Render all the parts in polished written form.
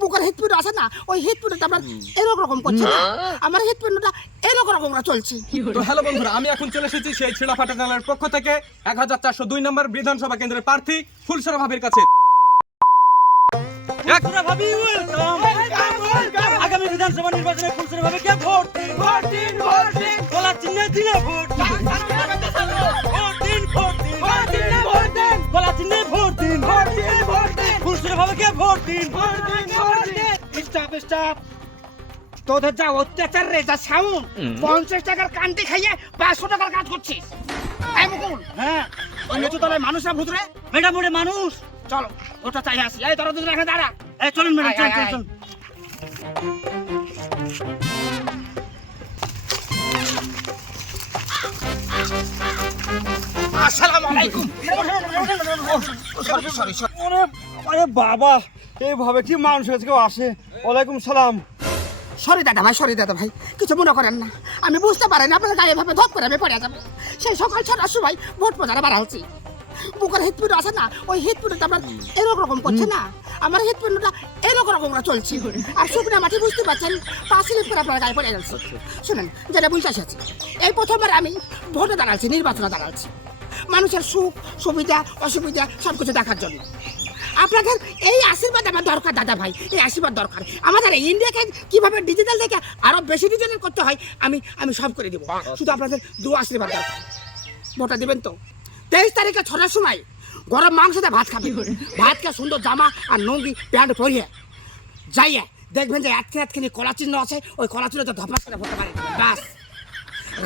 বুকের হৃৎপিণ্ড আছে না, ওই হৃৎপিণ্ডটা আমার এরকম করছে না, আমার হৃৎপিণ্ডটা এরকম চলছে। তো হ্যালো বন্ধুরা, আমি এখন চলে এসেছি সেই ছিলাফাটা চ্যানেলের পক্ষ থেকে 1402 নম্বর বিধানসভা কেন্দ্রের প্রার্থী ফুলসরা ভাবির কাছে। ফুলসরা ভাবি ওয়েলকাম। আগামী বিধানসভা নির্বাচনে ফুলসরা ভাবিকে ভোট দিন, ভোট দিন, ভোট দিন। কলা চিহ্নে দিলে ভোট দিন, ভোট দিন, ভোট দিন, ভোট দিন, ভোট দিন। কলা চিহ্নে ভোট দিন, ভোট দিন, ভোট দিন। ফুলসরা ভাবিকে ভোট দিন, ভোট দিন, ভোট দিন। স্টপ তোদের যা অত্যাচার রে, যা সাউন্ড, 50 টাকার কান্তি খাইয়ে 500 টাকার কাজ করছিস। এই মুকুল, হ্যাঁ ওই নিচু তলায় মানুষরা ভূত রে, ম্যাডাম ওরে মানুষ। চলো ওটা চাই আসি। এই তোরা দুজন এখানে দাঁড়া। এই চলুন ম্যাডাম, চল চল চল। আসসালামু আলাইকুম। সরি আরে বাবা, এইভাবে কি মানুষ কাছে কেউ আসে? ওয়ালাইকুম সালাম। সরি দাদা ভাই, কিছু মনে করেন না, আমি বুঝতে পারি না আপনার গায়ে ভাবে ধপ করে আমি পড়ে যাবো। সেই সকাল 6টার সময় ভোট প্রচারে বার হচ্ছি, বুকের হৃৎপিণ্ড আছে না, ওই হৃৎপিণ্ডটা আমার এরকম করছে না, আমার হৃৎপিণ্ডটা এরকম চলছে। আর শুকনা মাটি বুঝতে পারছেন, পা স্লিপ করে আপনার গায়ে পড়ে যাচ্ছে। শুনেন, যেটা বুঝতে এসেছি, এই প্রথমবার আমি ভোটে দাঁড়াচ্ছি, নির্বাচনে দাঁড়াচ্ছি, মানুষের সুখ সুবিধা অসুবিধা সব কিছু দেখার জন্য। আপনাদের এই আশীর্বাদ আমার দরকার দাদা ভাই, এই আশীর্বাদ দরকার। আমাদের এই ইন্ডিয়াকে কিভাবে ডিজিটাল থেকে আরো বেশি ডিজিটাল করতে হয় আমি সব করে দেবো, শুধু আপনাদের দু আশীর্বাদ দরকার। ভোটটা দিবেন তো? 23 তারিখে 6টার সময় গরম মাংস দিয়ে ভাত খাবেন, ভাত খেয়ে সুন্দর জামা আর নঙ্গি প্যান্ট পরিয়ে যাইয়া দেখবেন যে এতখানি কলা চিহ্ন আছে, ওই কলা চিহ্ন ধপাস করে ভরতে পারেন। বাস,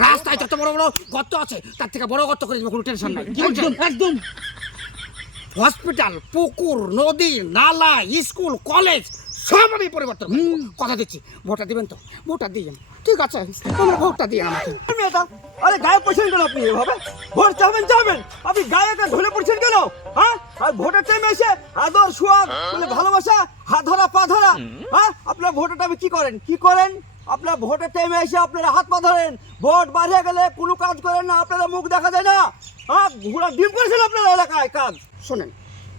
রাস্তায় যত বড় বড় গর্ত আছে তার থেকে বড় গর্ত করে দেবো, কোনো টেনশন নাই। একদম একদম। হসপিটাল, পুকুর, নদী, নালা, স্কুল, কলেজ সব আমি পরিবর্তন করব, কথা দিচ্ছি। ভোটটা দিবেন তো? ভোটটা দিয়েন, ঠিক আছে, তোমরা ভোটটা দিয়ে আমাকে। আরে গায়ে পড়ছেন কেন আপনি এভাবে? ভোট চাবেন, আপনি গায়ে ঢলে পড়ছেন কেন? হ্যাঁ, আর ভোটের টাইমে এসে আদর সোয়াগ বলে ভালোবাসা, হাত ধরা পা ধরা। হ্যাঁ, আপনার ভোটের টাইমে কি করেন? আপনার ভোটের টাইমে এসে আপনারা হাত পা ধরেন, ভোট বাড়িয়ে গেলে কোনো কাজ করেন না, আপনাদের মুখ দেখা যায় না। হ্যাঁ, ঘোড়া ডিম করেছেন আপনার এলাকায় কাজ। শোনেন,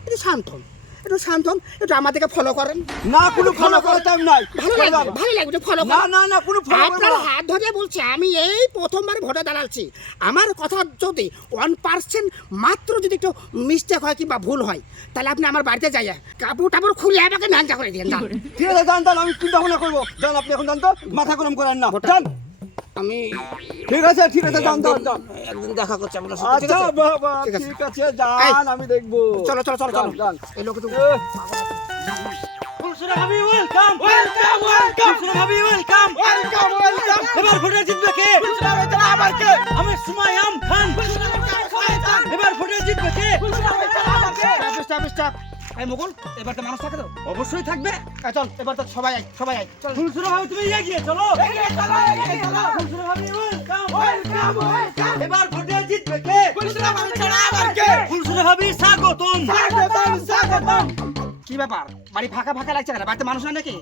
একটু শান্ত হন, একটু আমাদেরকে ফলো করেন। না, কোনো ফলো করার টাইম নাই। ভালো লাগবে একটু ফলো না করেন। না না, কোনো ফলো আপনার হাত ধরে বলছি, আমি এই প্রথমবার ভোটে দাঁড়াচ্ছি, আমার কথা যদি 1% মাত্র যদি একটু মিস্টেক হয় কিংবা ভুল হয়, তাহলে আপনি আমার বাড়িতে যাইয়া কাপড় টাপড় খুলে আমাকে ন্যাংটা করে দিয়ে যান। ঠিক আছে, জান, আমি চিন্তা ভাবনা করবো। যান, আপনি এখন জান তো, মাথা গরম করেন না। যান, আমি ঠিক আছে যান। একদিন দেখা করছি আপনার সাথে, ঠিক আচ্ছা আছে? বাবা, ঠিক আছে। ঠিক আছে, যান, আমি দেখবো। চলো যান। এই লোক তো ফুলসরা ভাবি ওয়েলকাম। ফুলসরা ভাবি ওয়েলকাম। এবার ভোটে জিতবে কে? আমি সুমাইয়াম খান। এবার ভোটে জিতবে কে? স্টপ। এই মুকুল, এবার তো মানুষ থাকে তো? অবশ্যই থাকবে। চল, এবার তো সবাই আয় চল। ফুলসরা ভাবি তুমি এগিয়ে চলো। ফুলসরা ভাবি ওয়েলকাম। এবার ভোটে জিতবে কে? ফুলসরা ভাবি স্বাগতম। কি ব্যাপার, বাড়ি ফাঁকা লাগছে কেন? বাড়িতে মানুষ না নাকি?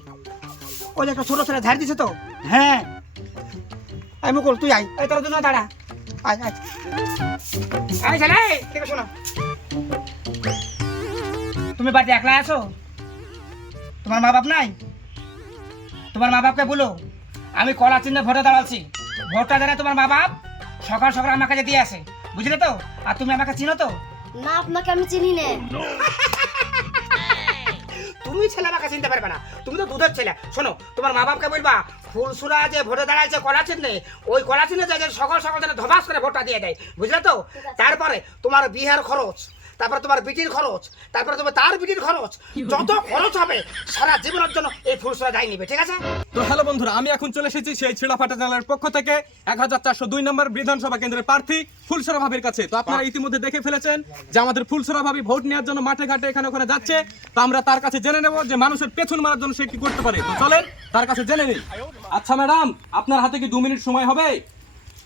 ওই যে একটা ছোট ছেলে ঝাড় দিছে তো। হ্যাঁ, এই মুকুল তুই আয়, এই তোর জন্য দাঁড়া, আয় ছেলে, ঠিক আছে শোনো, তুমি বাড়িতে একলা আছো? তোমার মা বাপ নাই? তোমার মা বাপকে বলো আমি কলা চিহ্নে ভোটে দাঁড়াচ্ছি, ভোটটা দেয় তোমার মা বাপ সকাল আমার কাছে দিয়ে আসে, বুঝলে তো? আর তুমি আমাকে চিনো তো? না, আপনাকে আমি চিনি না। তুমি ছেলে আমাকে চিনতে পারবে না, তুমি তো দুধের ছেলে। শোনো, তোমার মা বাপকে বলবা ফুলসুরা যে ভোটে দাঁড়াইছে কলা চিহ্নে, ওই কলা চিহ্নে যে সকাল যেন ধবাস করে ভোটটা দিয়ে দেয়, বুঝলে তো? তারপরে তোমার বিহার খরচ, তারপরে তোমার বিটির খরচ, তারপরে তোমার তার বিটির খরচ, যত খরচ হবে সারা জীবনের জন্য এই ফুলসুরা দায় নিবে, ঠিক আছে? তো হ্যালো বন্ধুরা, আমি এখন চলে এসেছি সেই ছিলাফাটা চ্যানেলের পক্ষ থেকে 1402 নম্বর বিধানসভা কেন্দ্রের প্রার্থী ফুলসরা ভাবির কাছে। তো আপনারা ইতিমধ্যে দেখে ফেলেছেন যে আমাদের ফুলসরা ভাবি ভোট নেওয়ার জন্য মাঠে ঘাটে এখানে ওখানে যাচ্ছে। তো আমরা তার কাছে জেনে নেব যে মানুষের পেছন মারার জন্য সে কি করতে পারে। তো চলেন তার কাছে জেনে নিই। আচ্ছা ম্যাডাম, আপনার হাতে কি 2 মিনিট সময় হবে?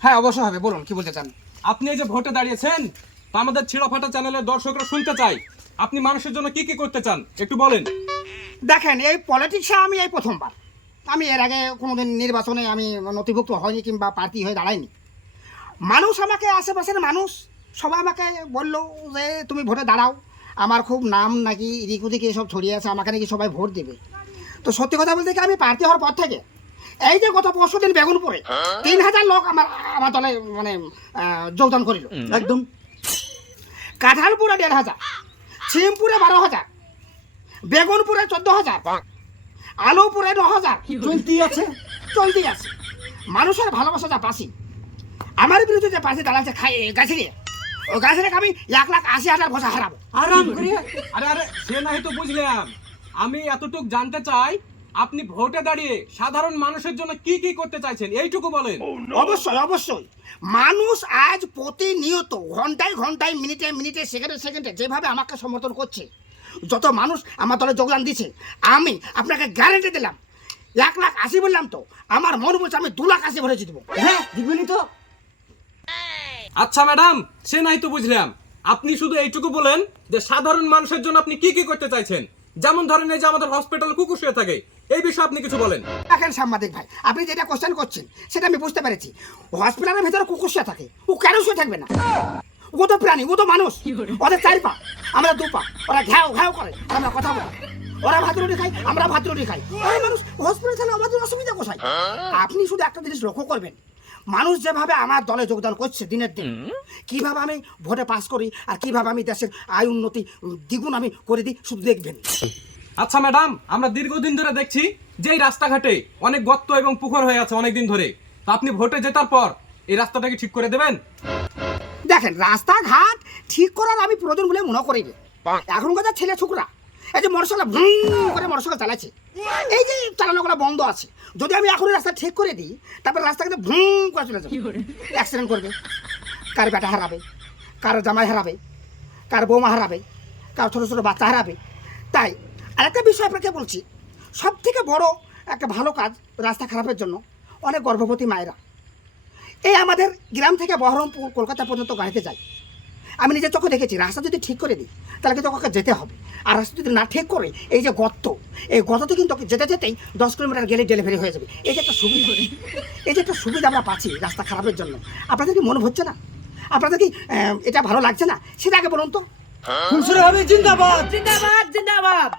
হ্যাঁ অবশ্যই হবে, বলুন কি বলতে চান? আপনি এই যে ভোটে দাঁড়িয়েছেন, তো আমাদের ছিলাফাটা চ্যানেলের দর্শকরা শুনতে চাই আপনি মানুষের জন্য কি করতে চান, একটু বলেন। দেখেন, এই পলিটিক্সে আমি এই প্রথমবার, আমি এর আগে কোনোদিন নির্বাচনে আমি নথিভুক্ত হয়নি কিংবা প্রার্থী হয়ে দাঁড়াইনি। মানুষ আমাকে, আশেপাশের মানুষ সবাই আমাকে বললো যে তুমি ভোটে দাঁড়াও, আমার খুব নাম নাকি এদিক ওদিকে সব ছড়িয়ে আছে, আমাকে নাকি সবাই ভোট দেবে। তো সত্যি কথা বলতে কি আমি প্রার্থী হওয়ার পর থেকে এই যে গত 5 দিন বেগুনপুরে 3000 লোক আমার দলে মানে যোগদান করিল। একদম কাঁঠালপুরে 1500, ছিমপুরে 12000, বেগুনপুরে 14000, আলুপুরে 9000 চলতি আছে। চলতি আছে। মানুষের ভালোবাসা যা পাশি, আমার বিরুদ্ধে যে পাশে দাঁড়াচ্ছে খাই গাছিরে, ওই গাছিরে আমি 1,80,000 ভোসা হারাবো। আরাম করে আরে আরে সে নাই তো বুঝলাম, আমি এতটুকু জানতে চাই আপনি ভোটে দাঁড়িয়ে সাধারণ মানুষের জন্য কি কি করতে চাইছেন এইটুকু বলেন। অবশ্যই অবশ্যই মানুষ আজ প্রতিনিয়ত ঘন্টায় ঘন্টায় মিনিটে মিনিটে সেকেন্ডে সেকেন্ডে যেভাবে আমাকে সমর্থন করছে, যত মানুষ আমার দলে যোগদান দিচ্ছে, আমি আপনাকে গ্যারেন্টি দিলাম 1,80,000 বললাম তো আমার মন বলছে আমি 2,80,000 ভরে জিতবো। হ্যাঁ দিবনি তো। আচ্ছা ম্যাডাম, সে নাই তো বুঝলাম, আপনি শুধু এইটুকু বলেন যে সাধারণ মানুষের জন্য আপনি কি কি করতে চাইছেন। যেমন ধরেন এই যে আমাদের হসপিটালে কুকুর শুয়ে থাকে, এই বিষয়ে আপনি কিছু বলেন। দেখেন সাংবাদিক ভাই, আপনি যেটা কোশ্চেন করছেন সেটা আমি বুঝতে পেরেছি। হসপিটালের ভেতরে কুকুর শুয়ে থাকে, ও কেন শুয়ে থাকবে না? ও তো প্রাণী, ও তো মানুষ। ওদের 4 পা, আমরা 2 পা। ওরা ঘ্যাও ঘ্যাও করে, আর আমরা কথা বলি। ওরা ভাত রুটি খাই, আমরা ভাত রুটি খাই। ওই মানুষ হসপিটাল থাকলে আমাদের অসুবিধা কোথায়? আপনি শুধু একটা জিনিস লক্ষ্য করবেন, মানুষ যেভাবে আমার দলে যোগদান করছে দিনের দিন, কিভাবে আমি ভোটে পাস করি আর কিভাবে আমি দেশের আয় উন্নতি দ্বিগুণ আমি করে দিই, শুধু দেখবেন। আচ্ছা ম্যাডাম, আমরা দীর্ঘদিন ধরে দেখছি যে এই রাস্তাঘাটে অনেক গর্ত এবং পুকুর হয়ে আছে অনেকদিন ধরে, তো আপনি ভোটে জেতার পর এই রাস্তাটাকে ঠিক করে দেবেন? দেখেন, রাস্তাঘাট ঠিক করার আমি প্রয়োজন বলে মনে করি না। এখনকার যা ছেলে ছোকরা এই যে মোটরসাইকেল ভুম করে মোটরসাইকেল চালাচ্ছে, এই যে চালানোগুলো বন্ধ আছে, যদি আমি এখনই রাস্তা ঠিক করে দিই, তারপর রাস্তা কিন্তু ভুম করে চলে যাবে, অ্যাক্সিডেন্ট করবে, কার বেটা হারাবে, কার জামাই হারাবে, কার বৌমা হারাবে, কার ছোটো ছোটো বাচ্চা হারাবে। তাই আরেকটা বিষয় আপনাকে বলছি, সব থেকে বড় একটা ভালো কাজ রাস্তা খারাপের জন্য অনেক গর্ভবতী মায়েরা এই আমাদের গ্রাম থেকে বহরমপুর কলকাতা পর্যন্ত গাড়িতে যায়। আমি নিজের চোখে দেখেছি, রাস্তা যদি ঠিক করে দিই তাহলে কিন্তু ওকে যেতে হবে, আর রাস্তা যদি না ঠিক করে এই যে গর্ত, এই গর্ততে কিন্তু ওকে যেতে যেতেই 10 কিলোমিটার গেলে ডেলিভারি হয়ে যাবে। এই যে একটা সুবিধা, এই যে একটা সুবিধা আমরা পাচ্ছি রাস্তা খারাপের জন্য, আপনাদের কি মনে হচ্ছে না? আপনাদের কি এটা ভালো লাগছে না? সেটা আগে বলুন তো। ফুলসুরা হবে জিন্দাবাদ। জিন্দাবাদ জিন্দাবাদ।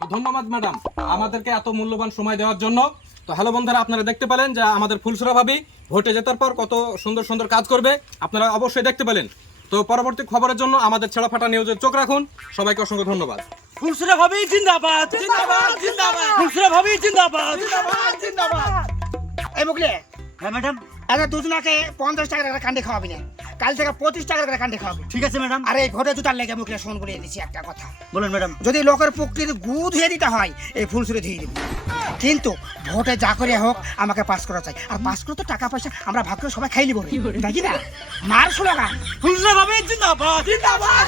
তো ধন্যবাদ ম্যাডাম আমাদেরকে এত মূল্যবান সময় দেওয়ার জন্য। তো হ্যালো বন্ধুরা, আপনারা দেখতে পেলেন যে আমাদের ফুলসুরা ভাবি ভোটে জেতার পর কত সুন্দর সুন্দর কাজ করবে, আপনারা অবশ্যই দেখতে পেলেন। তো পরবর্তী খবরের জন্য আমাদের ছেড়াফাটা নিউজের চোখ রাখুন। সবাইকে অসংখ্য ধন্যবাদ। ফুলসুরা হবে জিন্দাবাদ। জিন্দাবাদ জিন্দাবাদ। ফুলসুরা হবে জিন্দাবাদ। এই বুকলে হ্যাঁ ম্যাডাম। আচ্ছা, দুজনাকে 50 টাকার একটা কান্ডি খাওয়াবি না, কাল থেকে 25 টাকার একটা কান্ডি খাওয়াবি। ঠিক আছে ম্যাডাম। আর এই ভোটে জুতার লেগে মুখে শোন বলে দিচ্ছি একটা কথা, বলেন ম্যাডাম। যদি লোকের পুকুরির গু ধুয়ে দিতে হয় এই ফুলসুরে ধুয়ে দিবি, কিন্তু ভোটে যা করে হোক আমাকে পাস করা চাই। আর পাস করে তো টাকা পয়সা আমরা ভাগ করে সবাই খাই নিব, নাকি না? মার স্লোগান ফুলসুরা হবে জিন্দাবাদ। জিন্দাবাদ